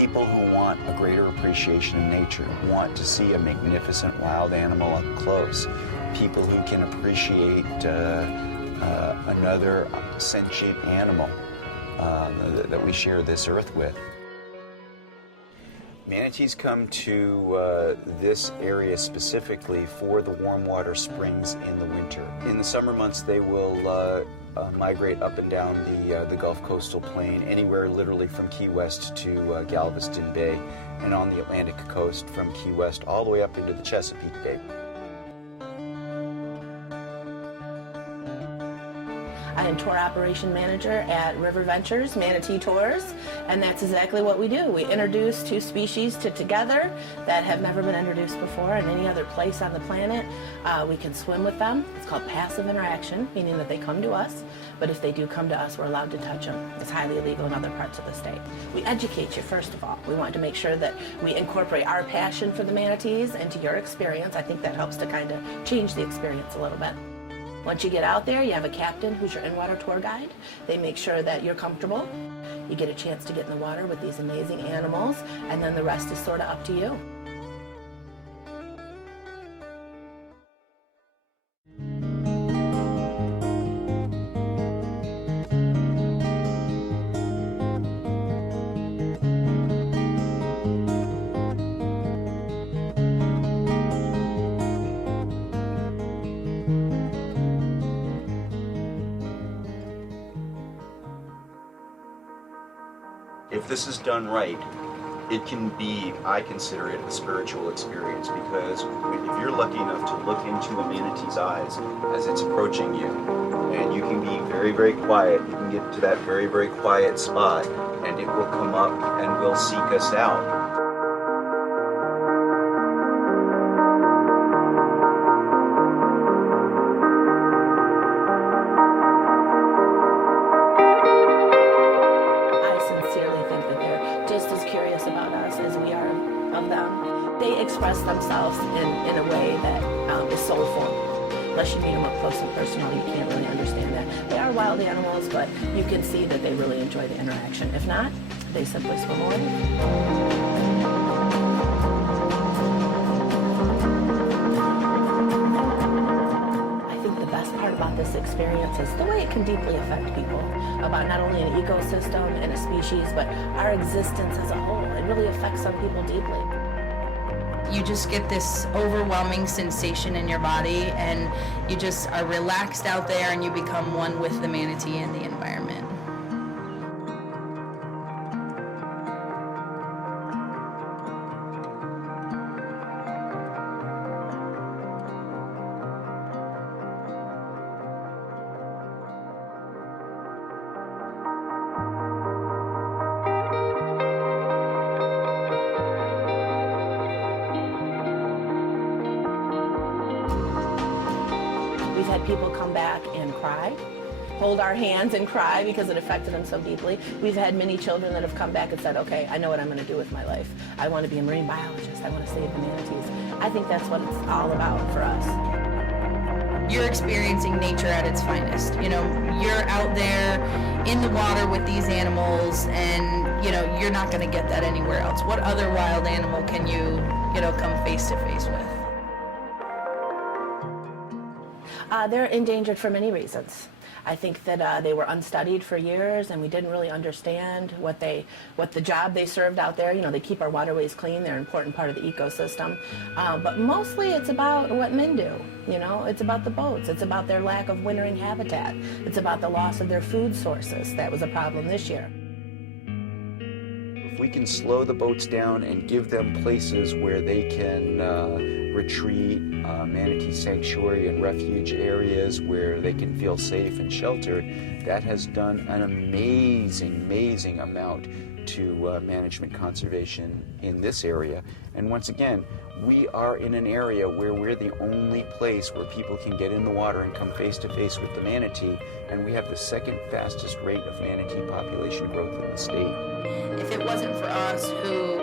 People who want a greater appreciation of nature, want to see a magnificent wild animal up close, people who can appreciate another sentient animal that we share this earth with. Manatees come to this area specifically for the warm water springs in the winter. In the summer months, they will migrate up and down the Gulf Coastal Plain, anywhere literally from Key West to Galveston Bay, and on the Atlantic coast from Key West all the way up into the Chesapeake Bay. I am tour operation manager at River Ventures Manatee Tours, and that's exactly what we do. We introduce two species together that have never been introduced before in any other place on the planet. We can swim with them. It's called passive interaction, meaning that they come to us, but if they do come to us, we're allowed to touch them. It's highly illegal in other parts of the state. We educate you, first of all. We want to make sure that we incorporate our passion for the manatees into your experience. I think that helps to kind of change the experience a little bit. Once you get out there, you have a captain who's your in-water tour guide. They make sure that you're comfortable. You get a chance to get in the water with these amazing animals, and then the rest is sort of up to you. If this is done right, it can be, I consider it, a spiritual experience, because if you're lucky enough to look into a manatee's eyes as it's approaching you, and you can be very, very quiet, you can get to that very, very quiet spot, and it will come up and will seek us out. They express themselves in a way that is soulful. Unless you meet them up close and personal, you can't really understand that. They are wild animals, but you can see that they really enjoy the interaction. If not, they simply swim away. About this experience is the way it can deeply affect people, about not only an ecosystem and a species, but our existence as a whole. It really affects some people deeply. You just get this overwhelming sensation in your body, and you just are relaxed out there, and you become one with the manatee and the environment. We've had people come back and cry, hold our hands and cry because it affected them so deeply. We've had many children that have come back and said, okay, I know what I'm going to do with my life. I want to be a marine biologist. I want to save the manatees. I think that's what it's all about for us. You're experiencing nature at its finest. You know, you're out there in the water with these animals, and, you know, you're not going to get that anywhere else. What other wild animal can you come face to face with? They're endangered for many reasons. I think that they were unstudied for years, and we didn't really understand what the job they served out there. You know, they keep our waterways clean. They're an important part of the ecosystem. But mostly it's about what men do. You know, it's about the boats. It's about their lack of wintering habitat. It's about the loss of their food sources. That was a problem this year. If we can slow the boats down and give them places where they can retreat, manatee sanctuary and refuge areas where they can feel safe and sheltered, that has done an amazing amount to management conservation in this area. And once again, we are in an area where we're the only place where people can get in the water and come face to face with the manatee, and we have the second fastest rate of manatee population growth in the state. If it wasn't for us, who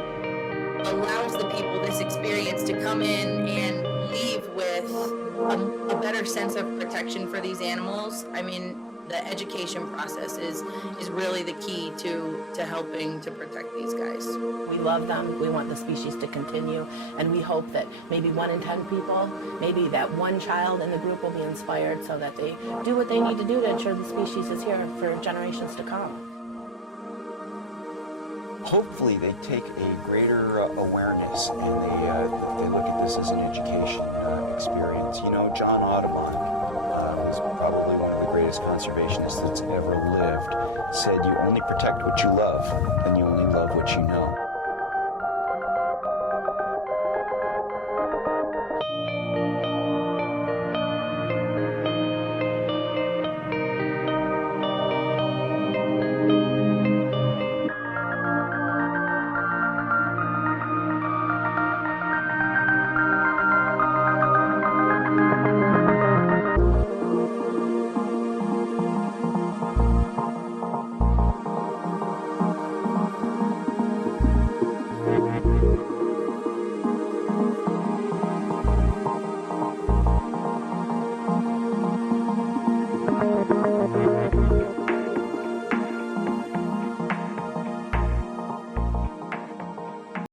allows the people this experience to come in and leave with a better sense of protection for these animals, I mean, the education process is really the key to helping to protect these guys. We love them. We want the species to continue, and we hope that maybe 1 in 10 people, maybe that one child in the group will be inspired so that they do what they need to do to ensure the species is here for generations to come. Hopefully they take a greater awareness and they look at this as an education experience. You know, John Audubon, who's probably one of the greatest conservationists that's ever lived, said you only protect what you love and you only love what you know.